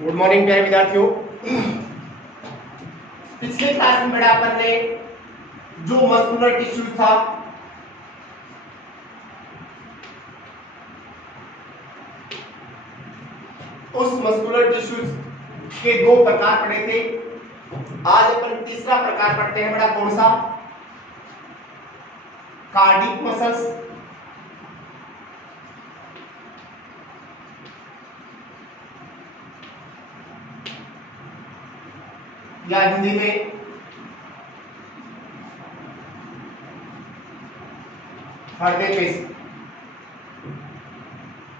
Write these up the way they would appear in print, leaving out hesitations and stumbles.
Good morning प्यारे विद्यार्थियों। पिछले क्लास में बेटा अपन ने जो मस्कुलर टिश्यूज था उस मस्कुलर टिश्यूज के दो प्रकार पढ़े थे। आज अपन तीसरा प्रकार पढ़ते हैं बेटा, कौन सा? कार्डिक मसल्स या हिंदी में हृदय पेशी।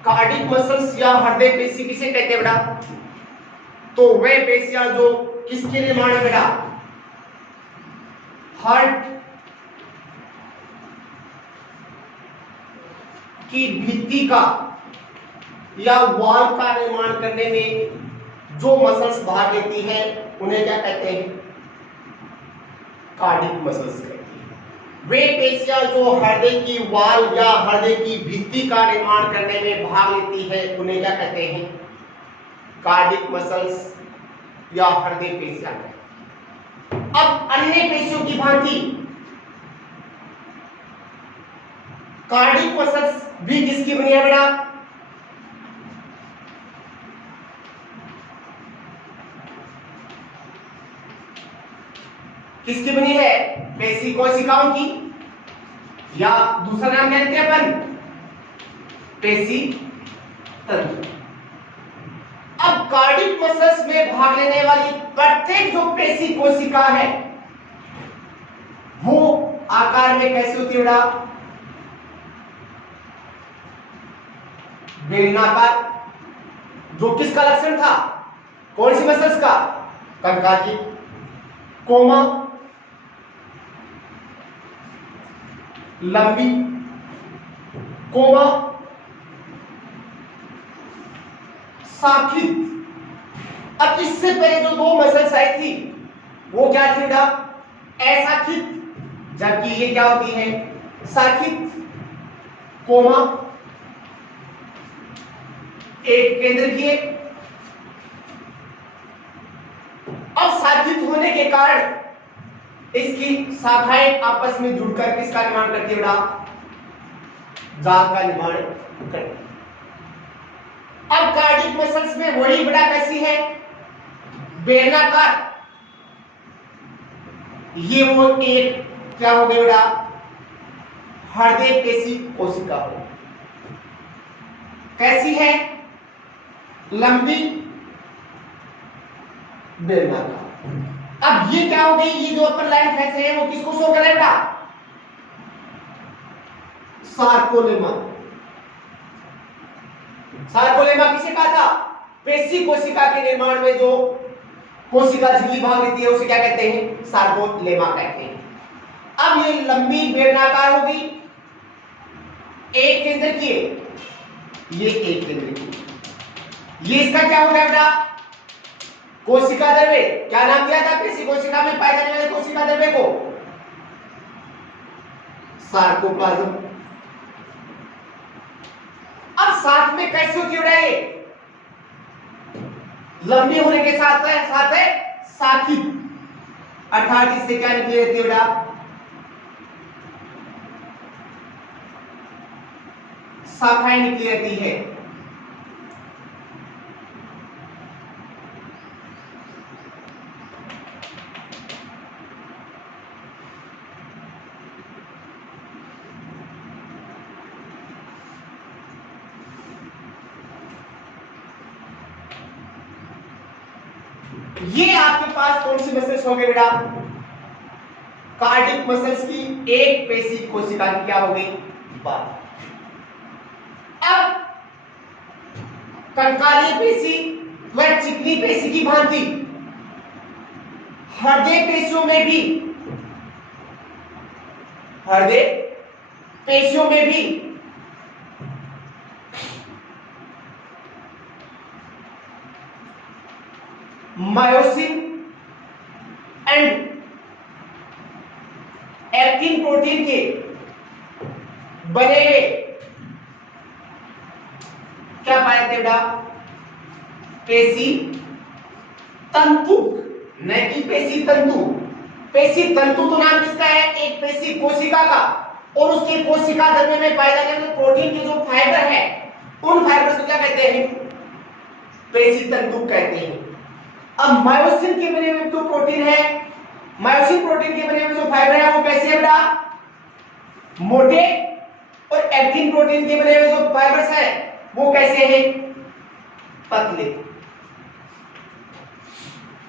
कार्डिक मसल्स या हृदय पेशी किसे कहते हैं बेटा? तो वे पेशियां जो किसके निर्माण है बेटा? हार्ट की भित्ति का या वॉल का निर्माण करने में जो मसल्स भाग लेती है उन्हें क्या कहते हैं? कार्डिक मसल्स कहते हैं। वे पेशियां जो हृदय की वॉल या हृदय की भित्ति का निर्माण करने में भाग लेती है उन्हें क्या कहते हैं? कार्डिक मसल्स या हृदय पेशियां। अब अन्य पेशियों की भांति कार्डिक मसल्स भी किसकी बनी है बेटा? किसकी बनी है? पेशी कोशिकाओं की, या दूसरा नाम क्या देते हैं अपन? पेशी तंतु। अब कार्डिक मसल्स में भाग लेने वाली प्रत्येक जो पेशी कोशिका है वो आकार में कैसी होती है बेटा? बेलनाकार। जो किसका लक्षण था? कौन सी मसल्स का? कंकाल की। कोमा लंबी, कोमा साखित। अब इससे पहले जो दो मसल्स आई थी वो क्या थी बेटा? असाखित, जबकि ये क्या होती है? साखित। कोमा एक केंद्र की। अब साखित होने के कारण इसकी शाखाएं आपस में जुड़कर किसका निर्माण करती है बेटा? जाल का निर्माण करती है। अब कार्डिक मसल्स में वही बेटा कैसी है? बेलनाकार। ये वो एक क्या हो गया बेटा? हृदय पेशी कोशिका हो। कैसी है? लंबी, बेलनाकार। अब ये क्या हो गई? ये जो अपन लाइन खींचे हैं वो किसको शो कर रहा है बेटा? सार्कोलेमा। सार्कोलेमा किसे कहा था? पेशी कोशिका के निर्माण में जो कोशिका झिल्ली भाग लेती है उसे क्या कहते हैं? सार्कोलेमा कहते हैं। अब ये लंबी बेलनाकार होगी, एक केंद्र की है, ये एक केंद्र की। ये इसका क्या हो गया बेटा? कोशिका द्रव्य। क्या नाम दिया था पेशी कोशिका में पाए जाने वाले कोशिका द्रव्य को? सार्कोप्लाज्म। अब साथ में कैसे होती है? लंबी होने के साथ साथ है साखित, अर्थात इससे क्या निकली रहती है बेटा? शाखाएं निकली रहती है। ये आपके पास कौन सी मसल्स हो गए बेटा? कार्डिक मसल्स की एक पेशी कोशिका की क्या हो गई? बात। अब कंकाली पेशी व चिकनी पेशी की भांति हृदय पेशियों में भी मायोसिन एंड एक्टिन प्रोटीन के बने हुए क्या पाए थे बेटा? पेशी तंतु, न कि पेशी तंतु। पेशी तंतु तो नाम किसका है? एक पेशी कोशिका का, और उसके कोशिका द्रव्य में पाए जाने वाले प्रोटीन के जो फाइबर है, उन फाइबर को क्या कहते हैं? पेशी तंतु कहते हैं। अब मायोसिन के बने हुए जो प्रोटीन है, मायोसिन प्रोटीन के बने हुए जो फाइबर है वो कैसे है बेटा? मोटे, और एक्टिन प्रोटीन के बने हुए जो फाइबर्स है वो कैसे हैं? पतले।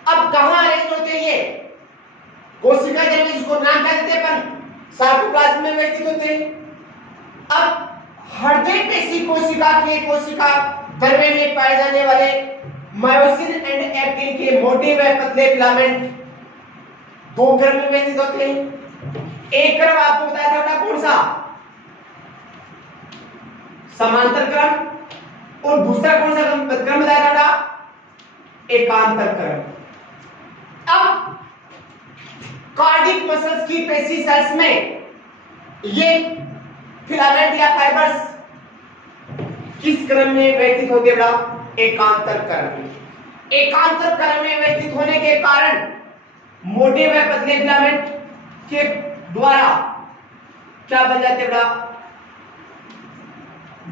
अब कहां अरेंज होते हैं ये? कोशिका द्रव्य, जिसको नाम क्या देते हैं अपन? सार्कोप्लाज्म में व्यवस्थित होते हैं। अब हृदय पेशी कोशिका के कोशिका द्रव्य में पाए जाने वाले मायोसिन एंड एक्टिन के मोटे व पतले फिलामेंट दो क्रम में व्यवस्थित होते हैं। एक क्रम आपको बताया था बेटा कौन सा? समांतर क्रम। और दूसरा कौन सा क्रम बताया था बेटा? एकांतर क्रम। अब कार्डिक मसल्स की पेशी सेल्स में ये फिलामेंट या फाइबर्स किस क्रम में व्यवस्थित होते हैं बेटा? एकांतर क्रम में। एकांतर क्रम में व्यवस्थित होने के कारण मोटे व पतले फिलामेंट के द्वारा क्या बन जाते हैं बेटा?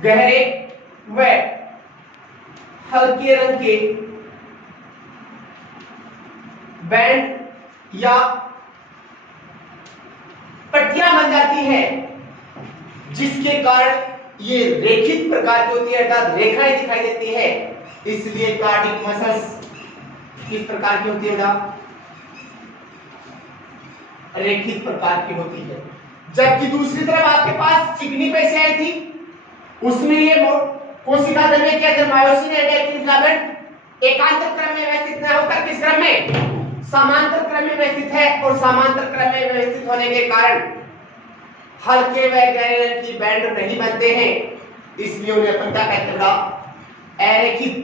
गहरे व हल्के रंग के बैंड या पट्टियां बन जाती है, जिसके कारण ये रेखित प्रकार की होती है, अर्थात रेखाएं दिखाई देती है। इसलिए कार्डिक मसल्स किस प्रकार की होती है बेटा? रेखित प्रकार की होती है। जबकि दूसरी तरफ आपके पास चिकनी पेशियां आई थी, उसमें ये कोशिका द्रव्य के अंदर मायोसिन एंड एक्टिन फिलामेंट एकांतर क्रम में व्यवस्थित न होकर किस क्रम में? समांतर क्रम में व्यवस्थित है। और समांतर क्रम में व्यवस्थित होने के कारण हल्के व गहरे रंग की बैंड नहीं बनते हैं, इसलिए उन्हें अपन क्या कहते हैं बेटा? अरेखित।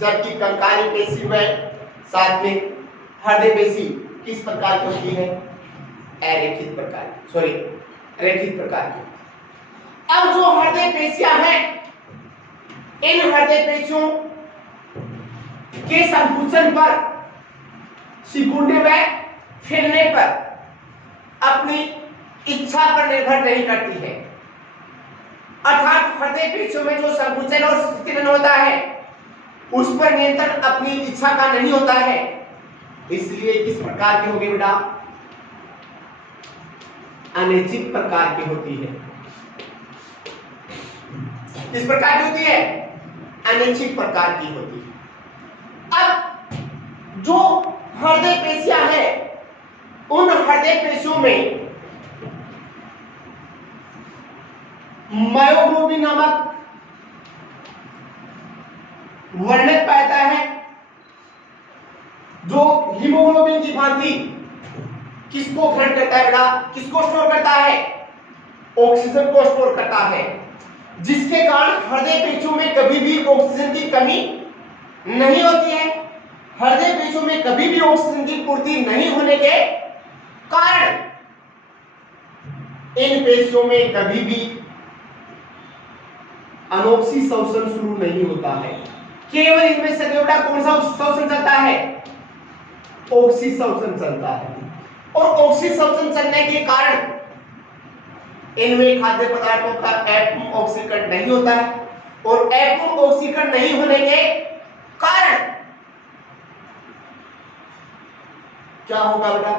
जबकि कंकाली पेशी व साथ में हृदय पेशी किस प्रकार की होती है? अरेखित प्रकार की, सॉरी रेखित प्रकार की। अब जो हृदय पेशियां हैं, इन हृदय पेशियों के संकुचन पर, सिकुड़ने व फैलने पर अपनी इच्छा पर निर्भर नहीं करती है। अर्थात हृदय पेशियों में जो संकुचन और स्थितिलन होता है उस पर नियंत्रण अपनी इच्छा का नहीं होता है, इसलिए किस प्रकार की होगी बेटा? अनैच्छिक प्रकार की होती है। किस प्रकार की होती है? अनैच्छिक प्रकार की होती है। अब जो हृदय पेशियां हैं, उन हृदय पेशियों में मायोग्लोबिन नामक वर्णक पाता है, जो हीमोग्लोबिन की भांति किसको ग्रहण करता है बेटा? किसको स्टोर करता है? ऑक्सीजन को स्टोर करता है, जिसके कारण हृदय पेशियों में कभी भी ऑक्सीजन की कमी नहीं होती है। हृदय पेशियों में कभी भी ऑक्सीजन की पूर्ति नहीं होने के कारण इन पेशियों में कभी भी अनोक्सी श्वसन शुरू नहीं होता है। केवल इनमें से बेटा कौन सा श्वसन चलता है? ऑक्सी श्वसन चलता है। और ऑक्सी श्वसन चलने के कारण इनमें खाद्य पदार्थों का एटम ऑक्सीकरण नहीं होता है, और एटम ऑक्सीकरण नहीं होने के कारण क्या होगा बेटा?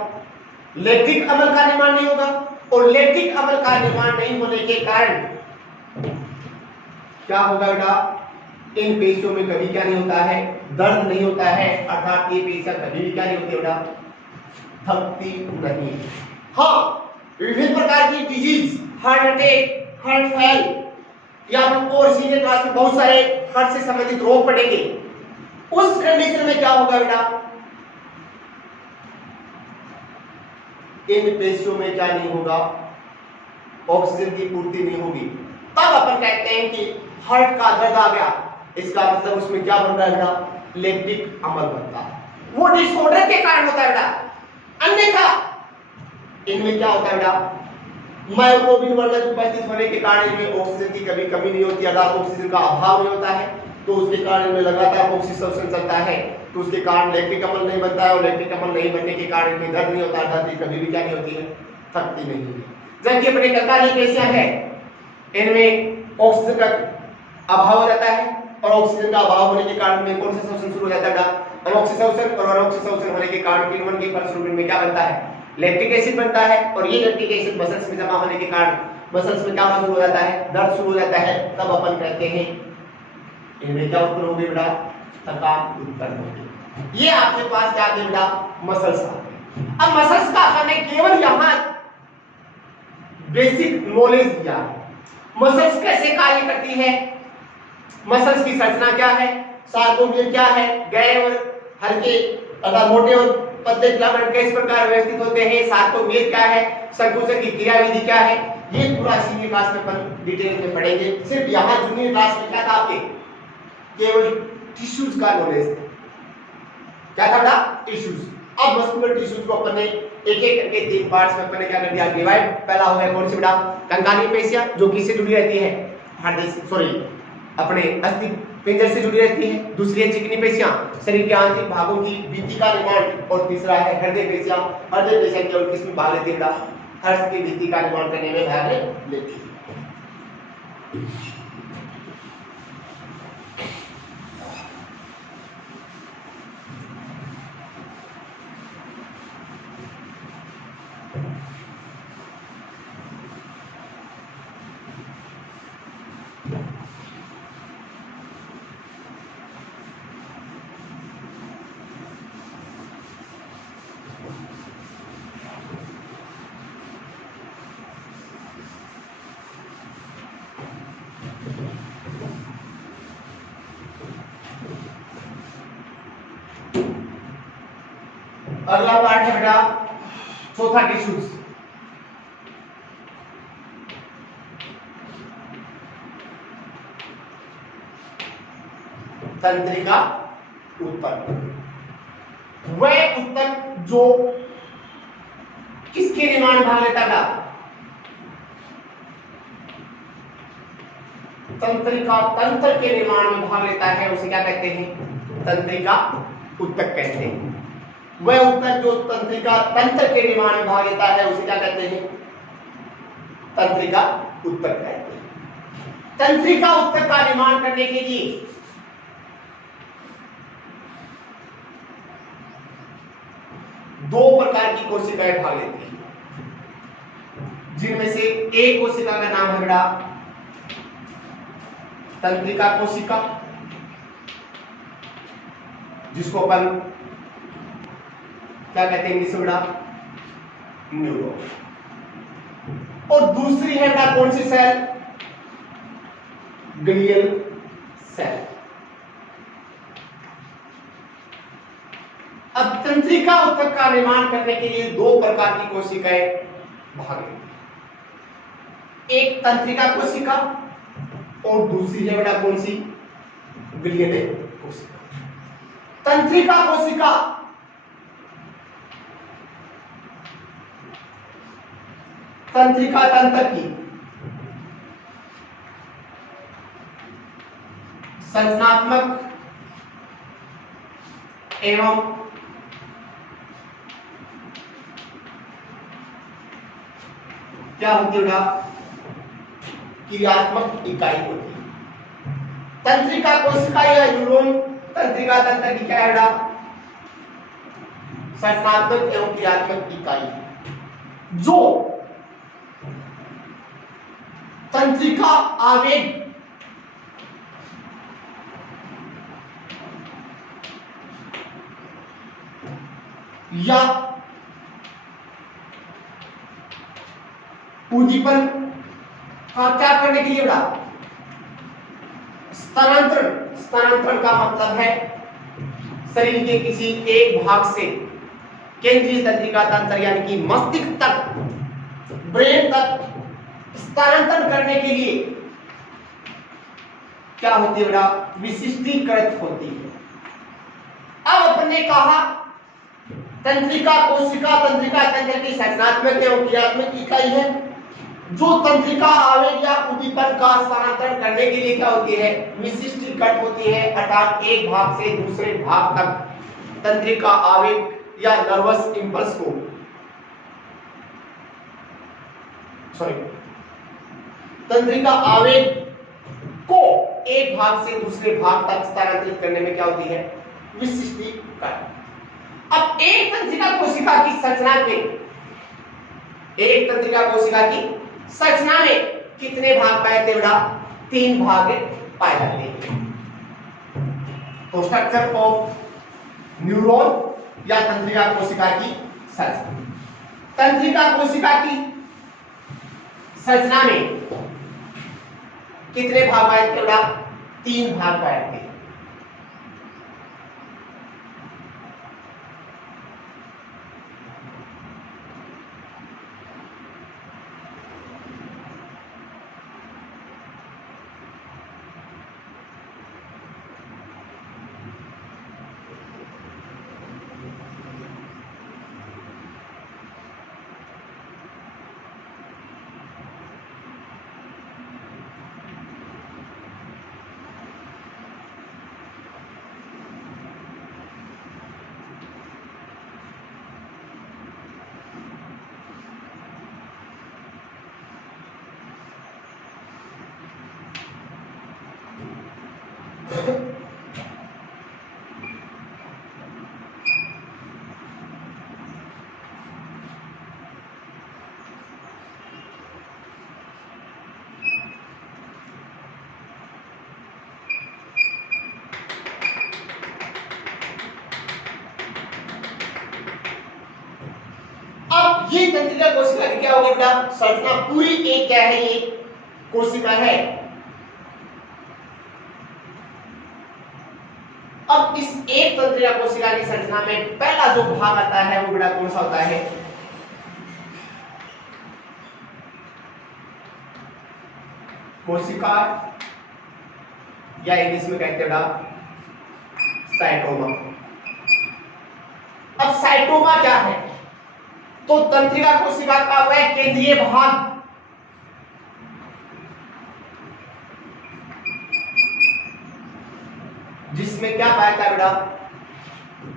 लैक्टिक अम्ल का निर्माण नहीं होगा, और लैक्टिक अम्ल का निर्माण नहीं होने के कारण क्या होगा बेटा? इन पेशियों में कभी क्या नहीं होता है? दर्द नहीं होता है, अर्थात ये पेशियां कभी भी क्या नहीं होती बेटा? थकती नहीं। हाँ, विभिन्न प्रकार की disease, heart attack, heart fail, या और सीनियर क्लास में बहुत सारे हार्ट से संबंधित रोग पड़ेंगे। उस कंडीशन में क्या होगा बेटा? इन पेशियों में क्या नहीं होगा? ऑक्सीजन की पूर्ति नहीं होगी। तब अपन कहते हैं कि हार्ट का दर्द आ गया, इसका मतलब उसमें क्या बन रहा है बेटा? लैक्टिक अम्ल बनता है। वो डिसऑर्डर के कारण होता है बेटा। अन्यथा इनमें क्या होता है बेटा? मायोग्लोबिन वर्णक उपस्थित होने के कारण इनमें ऑक्सीजन की कभी कमी नहीं होती, अर्थात ऑक्सीजन का अभाव नहीं होता है, तो उसके कारण में लगातार ऑक्सीजन चलता है, तो उसके कारण लैक्टिक अम्ल नहीं बनता है, और लैक्टिक अम्ल नहीं बनने के कारण इनमें दर्द नहीं होता, दर्द कभी भी क्या नहीं होती है, थकती नहीं है। जबकि अपने कंकाली पेशियां है, इनमें ऑक्सीजन का अभाव हो जाता है, और ऑक्सीजन का अभाव होने के कारण में कौन सा शोषण शुरू हो जाता है, अनऑक्सीजन, और अनऑक्सीजन होने के कारण किण्वन के फलस्वरूप में क्या बनता है, लैक्टिक एसिड बनता है, और ये लैक्टिक एसिड मसल्स में जमा होने के कारण मसल्स में क्या होना शुरू हो जाता है, दर्द शुरू हो जाता है। तब अपन कहते हैं इनमें क्या उत्पन्न होगी बेटा, थकान उत्पन्न होगी। ये आपके पास क्या है बेटा, मसल्स आ गए। अब मसल्स का हमने केवल यहां बेसिक नॉलेज दिया है। मसल्स कैसे कार्य करती है, मसल्स की संरचना क्या है, सार्कोमियर क्या है, गहरे और हल्के अर्थात मोटे और पतले फिलामेंट किस प्रकार व्यवस्थित होते हैं, सार्कोमियर क्या है, संकुचन की क्रियाविधि क्या है, ये पूरा सीनियर क्लास में अपन डिटेल में पढ़ेंगे। सिर्फ यहां जूनियर क्लास में क्या था आपके, केवल टिश्यूज का नॉलेज क्या था बेटा, टिश्यूज। अब मस्कुलर टिश्यूज को अपन ने एक एक करके 3 पार्ट्स में अपन ने क्या कर दिया, डिवाइड। पहला हो गया कौन सी बेटा, कंकाली पेशियां, जो किससे जुड़ी रहती है, हड्डी से, सॉरी अपने अस्थि पिंजर से जुड़ी रहती है। दूसरी है चिकनी पेशियां, शरीर के आंतरिक भागों की भित्ति का निर्माण, और तीसरा है हृदय पेशियां। हृदय पेशियां केवल किसमें भाग लेती है बेटा, हर्ष की भित्ति का निर्माण करने में भाग लेती है। अगला पार्ट है बेटा चौथा, टिश्यूज। तंत्रिका ऊतक, वह ऊतक जो किसके निर्माण में भाग लेता था, तंत्रिका तंत्र के निर्माण में भाग लेता है, उसे क्या कहते हैं, तंत्रिका ऊतक कहते हैं। वह ऊतक जो तंत्रिका तंत्र के निर्माण में भाग लेता है, उसे क्या कहते हैं, तंत्रिका ऊतक कहते हैं। तंत्रिका ऊतक का निर्माण करने के लिए दो प्रकार की कोशिकाएं भाग लेती हैं, जिनमें से एक कोशिका का नाम है बेटा तंत्रिका कोशिका, जिसको अपन क्या कहते हैं इंग्लिश में बेटा, न्यूरॉन। और दूसरी है बेटा कौन सी सेल, ग्लियल सेल। अब तंत्रिका ऊतक का निर्माण करने के लिए दो प्रकार की कोशिकाएं भाग लेती हैं, एक तंत्रिका कोशिका और दूसरी है बेटा कौन सी, ग्लियल कोशिका। तंत्रिका कोशिका तंत्रिका तंत्र की संरचनात्मक एवं क्या होती है, क्रियात्मक इकाई होती है। तंत्रिका कोशिका या न्यूरॉन तंत्रिका तंत्र की क्या है, संरचनात्मक एवं क्रियात्मक इकाई, जो तंत्रिका आवेग या उद्दीपन का क्या करने के लिए बड़ा, स्थानांतरण का मतलब है शरीर के किसी एक भाग से केंद्रीय तंत्रिका तंत्र यानी कि मस्तिष्क तक, ब्रेन तक स्थानांतरण करने के लिए क्या होती है बेटा, विशिष्टीकृत होती है। अब अपन ने कहा तंत्रिका कोशिका तंत्रिका तंत्र की संरचनात्मक एवं क्रियात्मक इकाई है, जो तंत्रिका आवेग या उद्दीपन का स्थानांतरण करने के लिए क्या होती है, विशिष्ट कट होती है, अर्थात एक भाग से दूसरे भाग तक तंत्रिका आवेग या नर्वस इंपल्स को तंत्रिका आवेग को एक भाग से दूसरे भाग तक स्थानांतरित करने में क्या होती है, विशिष्टीकरण। अब एक तंत्रिका कोशिका की संरचना में, एक तंत्रिका कोशिका की संरचना में कितने भाग पाए जाते बेटा, 3 भाग पाए जाते हैं। तो स्ट्रक्चर ऑफ न्यूरॉन या तंत्रिका कोशिका की संरचना, तंत्रिका कोशिका की संरचना में कितने भाग पाए जाते बेटा, 3 भाग पाए जाते हैं। ये तंत्रिका कोशिका की क्या होगी बेटा, संरचना पूरी एक क्या है, ये कोशिका है। अब इस एक तंत्रिका कोशिका की संरचना में पहला जो भाग आता है वो बेटा कौन सा होता है, कोशिका या इंग्लिश में कहते हैं बेटा साइटोमा। अब साइटोमा क्या है, तो तंत्रिका कोशिका का वह केंद्रीय भाग जिसमें क्या पाता है बेटा,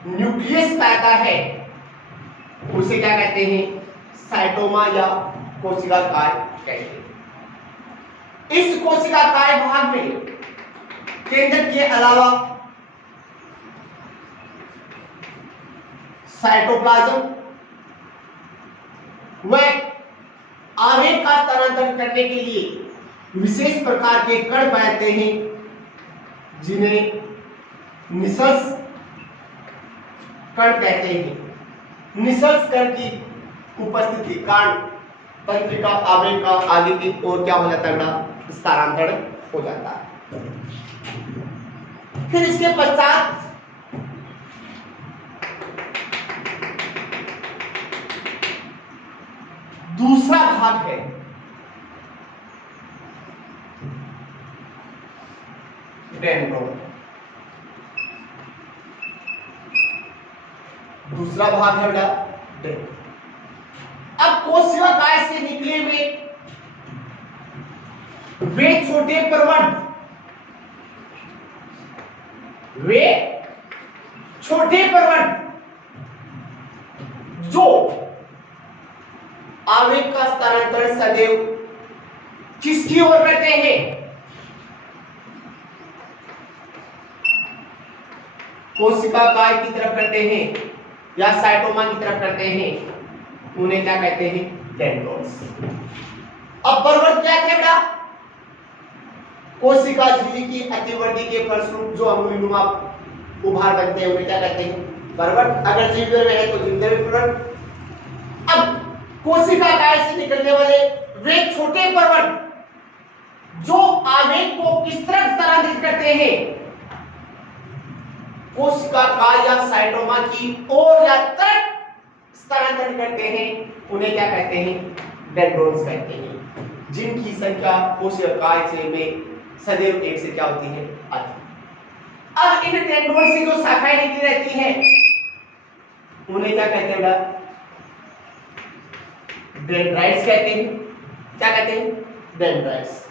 न्यूक्लियस पाता है, उसे क्या कहते हैं, साइटोमा या कोशिका काय कहते हैं। इस कोशिका काय भाग में केंद्र के अलावा साइटोप्लाज्म वह आवेग का स्थानांतरण करने के लिए विशेष प्रकार के कण पाए जाते हैं जिन्हें निसल्स कण कहते हैं। निसल्स कण की उपस्थिति कारण तंत्रिका आवेग का आगे की ओर क्या हो जाता है, स्थानांतरण हो जाता है। फिर इसके पश्चात दूसरा भाग है डेंड्रोन। दूसरा भाग है बेटा डेंड्रोन। अब कोशिका काय से निकले हुए वे छोटे प्रवण, वे छोटे प्रवण जो आवेग का स्थानांतरण सदैव किसकी ओर करते हैं, कोशिका काय की तरफ करते हैं या साइटोमा की तरफ करते हैं, उन्हें क्या कहते हैं, डेंड्रोन्स। अब प्रवर्त क्या थे बेटा, कोशिका झिल्ली की अतिवृद्धि के फलस्वरूप जो अम्लीनुमा उभार बनते हैं उन्हें क्या कहते हैं, प्रवर्त। अगर जीवदेह में है तो जीवदेह में प्रवर्त। अब कोशिका काय से निकलने वाले वे छोटे प्रवण जो आवेग को किस तरह स्थानांतरित करते हैं, कोशिका काय या साइटोमा की ओर या तरफ स्थानांतरित करते हैं, उन्हें क्या कहते हैं, डेंड्रोन्स कहते हैं, जिनकी संख्या कोशिका काय से में सदैव एक से क्या होती है, अधिक। अब इन डेंड्रोन से जो शाखाएं निकली रहती हैं उन्हें क्या कहते हैं, डेंड्राइट्स कहते हैं। क्या कहते हैं, डेंड्राइट्स।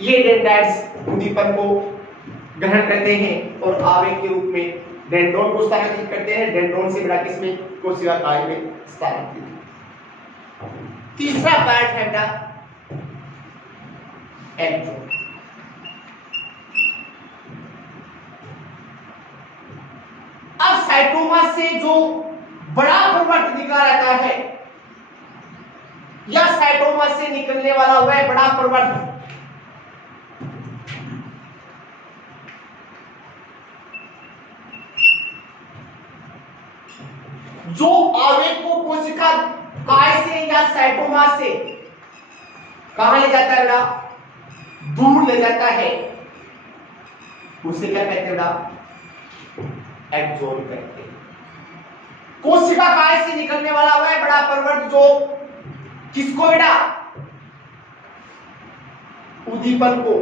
ये डेंड्राइट्स उद्दीपन को ग्रहण करते हैं और आवेग के रूप में डेंड्रोन को स्थानांतरित करते हैं। डेंड्रोन से बड़ा किसमें, कोशिका काय में स्थानांतरित। तीसरा पार्ट है बेटा एक्सोन। अब साइटोमा से जो बड़ा प्रवर्त निकला रहता है या साइटोमा से निकलने वाला वह बड़ा प्रवर्त जो आवेग को कोशिका काय से या साइटोमा से कहां ले जाता है बेटा, दूर ले जाता है, उसे क्या कहते हैं बेटा, एक्सोन कहते हैं। कोशिका काय से निकलने वाला वह बड़ा प्रवर्त जो किसको बेटा, उद्दीपन को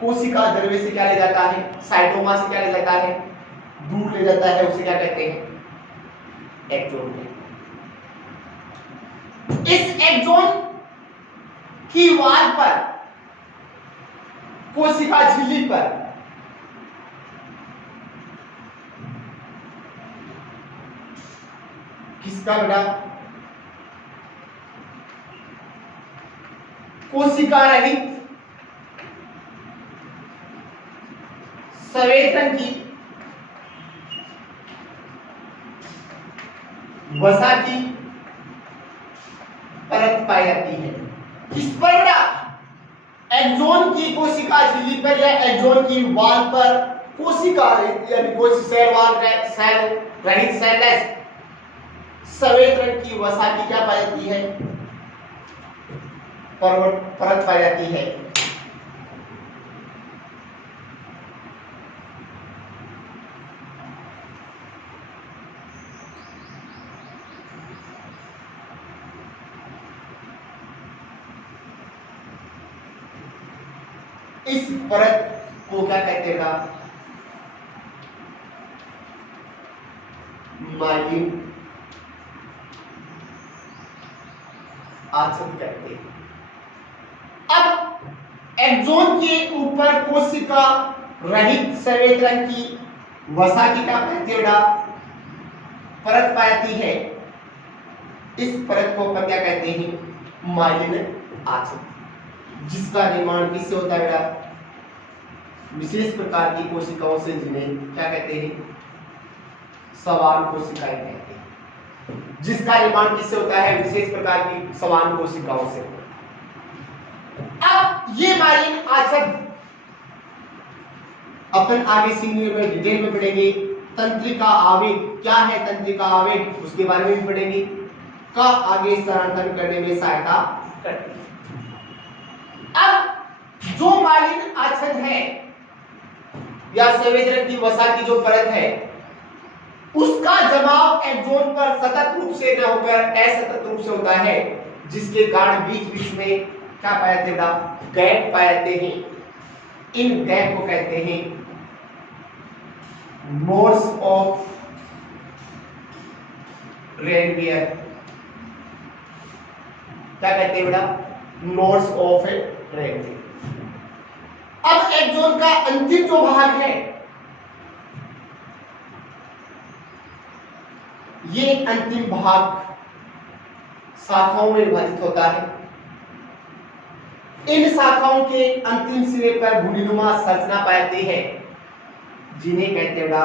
कोशिका द्रव्य से क्या ले जाता है, साइटोमा से क्या ले जाता है, दूर ले जाता है, उसे क्या कहते हैं, एक्सोन। इस एक्सोन की वाल पर, कोशिका झिल्ली पर किसका बेटा, कोशिका रहित सफेद रंग की वसा की परत पाई जाती है। किस पर बेटा, एक्सोन की कोशिका झिल्ली पर या एक्सोन की वाल पर कोशिका यानी सेल वाल सेल रहित सेललेस सफेद रंग की वसा की क्या पाई जाती है, परत पाई जाती है। इस परत को क्या कहते हैं, माइलिन आच्छादित कहते हैं। अब एक्सोन के ऊपर कोशिका रहित सफेद रंग की वसा की क्या कहते हैं, परत पाई जाती है। इस परत को क्या कहते हैं, माइलिन आच्छादित, जिसका निर्माण किससे होता है बेटा, विशेष प्रकार की कोशिकाओं से, जिन्हें क्या कहते हैं, सवान कोशिकाएं कहते हैं। जिसका निर्माण किससे होता है, विशेष प्रकार की सवान कोशिकाओं से। अब ये माइलिन आच्छादित अपन आगे सीनियर में डिटेल में पढ़ेंगे। तंत्रिका आवेग क्या है, तंत्रिका आवेग उसके बारे में भी पढ़ेंगे, का आगे स्थानांतरण करने में सहायता करती है। अब जो माइलिन आच्छादित है या सफेद रंग की वसा की जो परत है, उसका जमाव एक्सोन पर सतत रूप से न होकर असतत रूप से होता है, जिसके कारण बीच बीच में क्या पाए जाते हैं, गैप पाए जाते हैं। इन गैप को कहते हैं नोड्स ऑफ रेनवियर। क्या कहते हैं बेटा, नोड्स ऑफ रेनवियर। अब एक्सोन का अंतिम जो भाग है, ये अंतिम भाग शाखाओं में विभाजित होता है। इन शाखाओं के अंतिम सिरे पर भूलिनुमा संरचना पाई जाती है, जिन्हें कहते हैं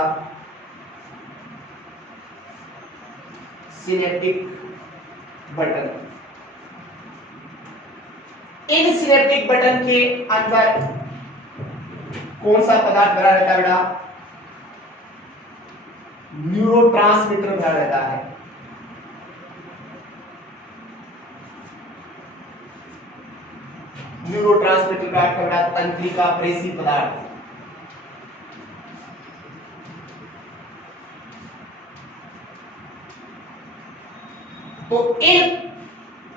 सिनेप्टिक बटन। इन सिनेप्टिक बटन के अंदर कौन सा पदार्थ भरा रहता है बेटा, न्यूरोट्रांसमीटर भरा रहता है। न्यूरोट्रांसमीटर का अर्थ है तंत्रिका प्रेषी पदार्थ। तो इन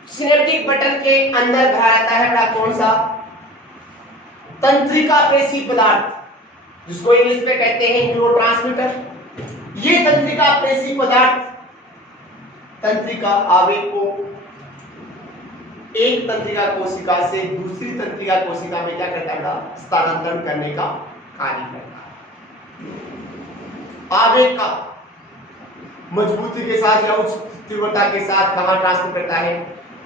सिनेप्टिक बटन के अंदर भरा रहता है बेटा कौन सा, तंत्रिका प्रेषी पदार्थ, जिसको इंग्लिश में कहते हैं न्यूरोट्रांसमीटर। ये तंत्रिका प्रेषी पदार्थ तंत्रिका आवेग को एक तंत्रिका कोशिका से दूसरी तंत्रिका कोशिका में क्या करता है, स्थानांतरण करने का कार्य करता है। आवेग का मजबूती के साथ या उच्च तीव्रता के साथ कहां ट्रांसफर करता है,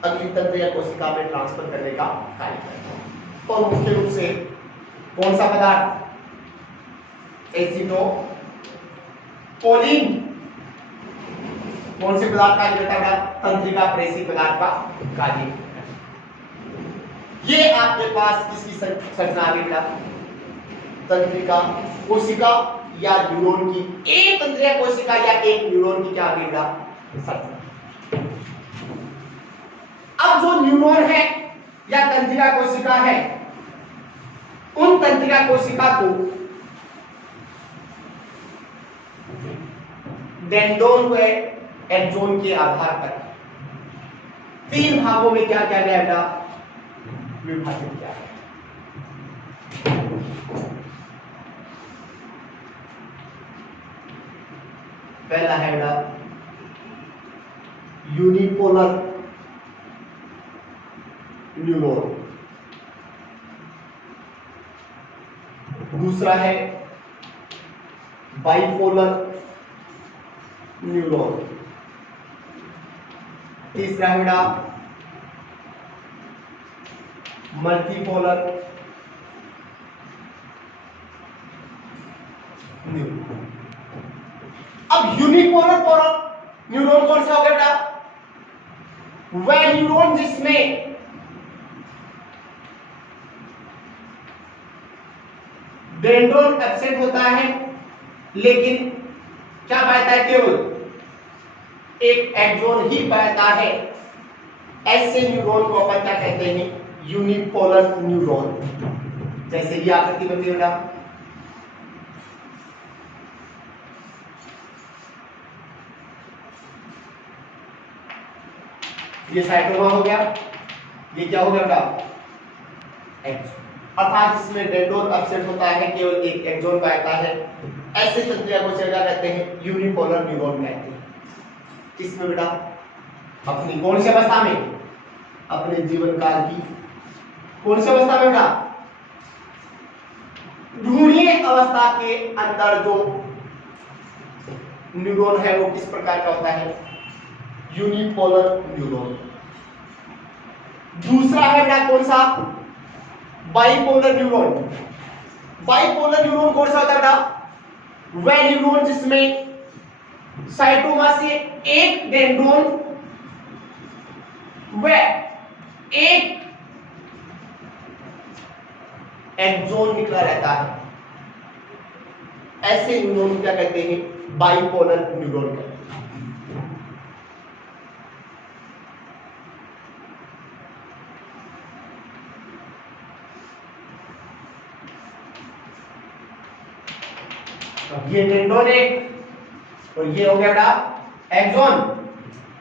अगली तंत्रिका कोशिका में ट्रांसफर करने का कार्य करता है। और मुख्य रूप से कौन सा पदार्थ, एसिटोकोलिन कौन से पदार्थ का कार्य करता है, तंत्रिका प्रेषी पदार्थ का कार्य। ये आपके पास किसकी संरचना आ गई बेटा, तंत्रिका कोशिका या न्यूरॉन की, एक तंत्रिका कोशिका या एक न्यूरॉन की क्या आ गई बेटा, संरचना। अब जो न्यूरॉन है या तंत्रिका कोशिका है, उन तंत्रिका कोशिका को डेंड्रोन व एक्सोन के आधार पर 3 भागों में क्या किया गया बेटा, विभाजित किया गया। पहला है बेटा यूनिपोलर न्यूरॉन, दूसरा है बाइपोलर न्यूरॉन, तीसरा है बेटा मल्टीपोलर न्यूरॉन। अब यूनिपोलर न्यूरॉन कौन सा हो गया बेटा, वह न्यूरॉन जिसमें डेंड्रोन एब्सेंट होता है, लेकिन क्या पाता है, केवल एक एक्सोन ही पाता है। ऐसे न्यूरॉन को अपन क्या कहते हैं, यूनिपोलर न्यूरॉन। जैसे ये आकृति बनती है बेटा, ये साइटोमा हो गया, ये क्या हो गया बेटा, एक्सोन। अर्थात जिसमें डेंड्रोन एब्सेंट होता है, केवल एक एक्सोन पाता है, ऐसे तंत्रिका कोशिका क्या कहते हैं, यूनिपोलर न्यूरॉन कहते हैं। किसमें बेटा, अपनी कौन सी अवस्था में, अपने जीवन काल की कौन सी अवस्था में बेटा, भ्रूणीय अवस्था के अंदर जो न्यूरॉन है वो किस प्रकार का होता है, यूनिपोलर न्यूरॉन। दूसरा है बेटा कौन सा, बाइपोलर न्यूरॉन। बाइपोलर न्यूरॉन कौन सा होता है बेटा, वह न्यूरॉन जिसमें साइटोमा से एक डेंड्रोन व एक एक्सोन निकला रहता है, ऐसे न्यूरॉन क्या कहते हैं, बाइपोलर न्यूरॉन कहते हैं। ये डेंड्रोन एक और ये हो गया बेटा एक्सोन।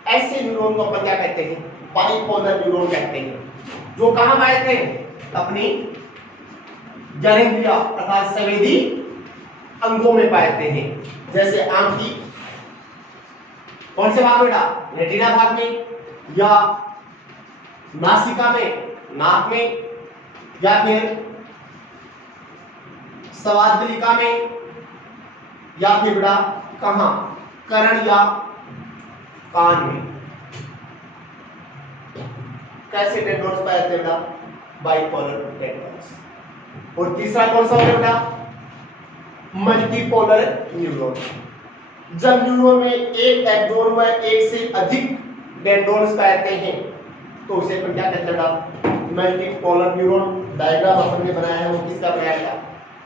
ऐसे न्यूरॉन को अपन क्या कहते हैं, बाइपोलर न्यूरॉन कहते हैं, जो कहां पाते हैं, अपनी जननेंद्रिय अर्थात संवेदी अंगों में पाते हैं। जैसे आंख की कौन से भाग बेटा, रेटिना भाग में, या नासिका में, नाक में, या फिर स्वाद नलिका में, या फिर बेटा कहां, कर्ण या कान में। कैसे डेंड्रोन्स पाए जाते हैं बेटा, बाइपोलर डेंड्रोन्स। और तीसरा कौन सा होगा बेटा, मल्टीपोलर न्यूरॉन। जब न्यूरॉन में एक एक्सोन व एक से अधिक डेंड्रोन्स पाए जाते हैं तो उसे अपन क्या कहते हैं बेटा, मल्टीपोलर न्यूरॉन। डायग्राम अपन ने बनाया है वो किसका बनाया था,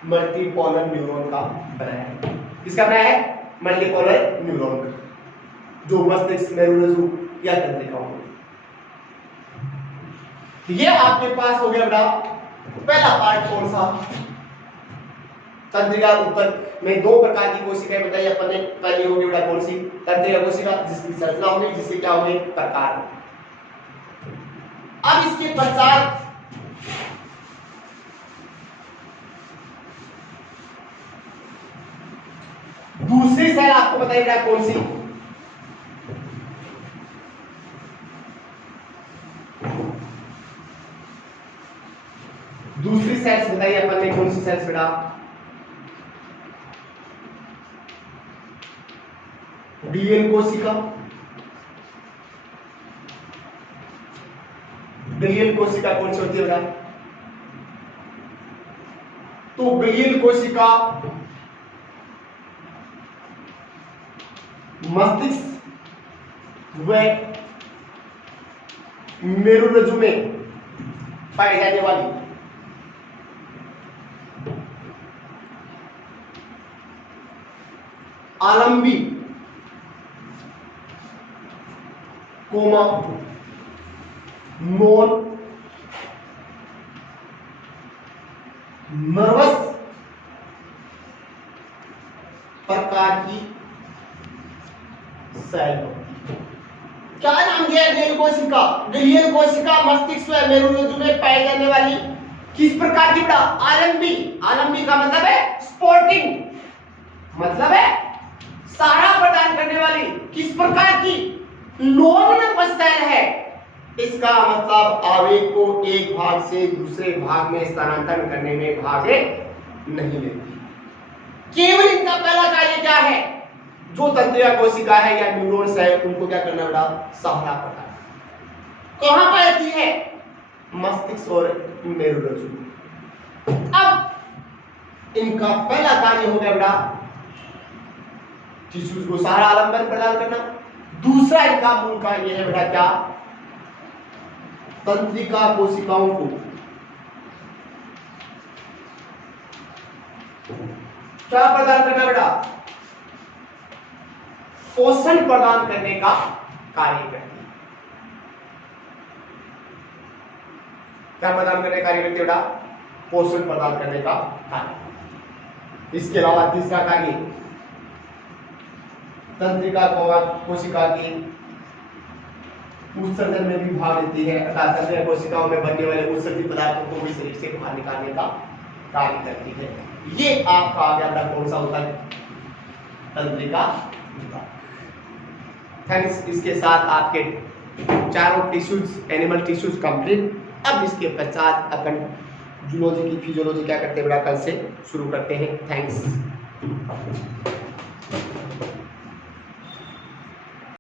मल्टीपोलर न्यूरॉन का बनाया है। किसका बनाया है, मल्टीपोलर न्यूरॉन का, जो मस्तिष्क मेरुरज्जु या तंत्रिका हो। ये आपके पास हो गया बेटा पहला पार्ट कौन सा, तंत्रिका ऊतक में 2 प्रकार की कोशिकाएं बताई अपन ने। पहली हो गई बेटा कौन सी, तंत्रिका कोशिका जिसकी संरचना होगी, जिसके क्या होंगे, प्रकार। अब इसके पश्चात दूसरी सेल आपको बताइए बेटा कौन सी, सेल्स बेटा, ग्लियल कोशिका, ग्लियल कोशिका कौन सी होती है बेटा? तो ग्लियल कोशिका मस्तिष्क व मेरुरज्जु में पाई जाने वाली आलंबी कोमा नॉन नर्वस प्रकार की सेल होती है। क्या नाम दिया ग्लियल कोशिका? ग्लियल कोशिका मस्तिष्क व मेरुरज्जु में पाई जाने वाली किस प्रकार की बेटा? आलंबी। आलंबी का मतलब है स्पोर्टिंग, मतलब है सहारा प्रदान करने वाली। किस प्रकार की? नॉन नर्वस सेल है। इसका मतलब आवेग को एक भाग से दूसरे भाग में स्थानांतरण करने में भाग नहीं लेती। केवल इनका पहला कार्य क्या है? जो तंत्रिका कोशिका है या न्यूरॉन्स है उनको क्या करना बेटा? सहारा प्रदान। कहां पाती है? मस्तिष्क और मेरुरज्जु। अब इनका पहला कार्य हो गया बेटा टिश्यूज को सहारा आलंबन प्रदान करना। दूसरा इनका मूल कार्य है बेटा क्या? तंत्रिका कोशिकाओं को क्या प्रदान करना बेटा? पोषण प्रदान करने का कार्य करती है। क्या प्रदान करने का कार्य करती है बेटा? पोषण प्रदान करने का कार्य। इसके अलावा तीसरा कार्य तंत्रिका कोशिका की उत्सर्जन में भी भाग लेती है, अर्थात तंत्रिका कोशिकाओं में बनने वाले उत्सर्जित पदार्थों को भी शरीर से बाहर निकालने का कार्य करती है। ये आपका आ गया बेटा कौन सा होता है? तंत्रिका। थैंक्स। इसके साथ आपके चारों टिश्यूज एनिमल टिश्यूज कंप्लीट। अब इसके पश्चात अपन जूलॉजी की फिजियोलॉजी क्या करते हैं बेटा कल से शुरू करते हैं। थैंक्स।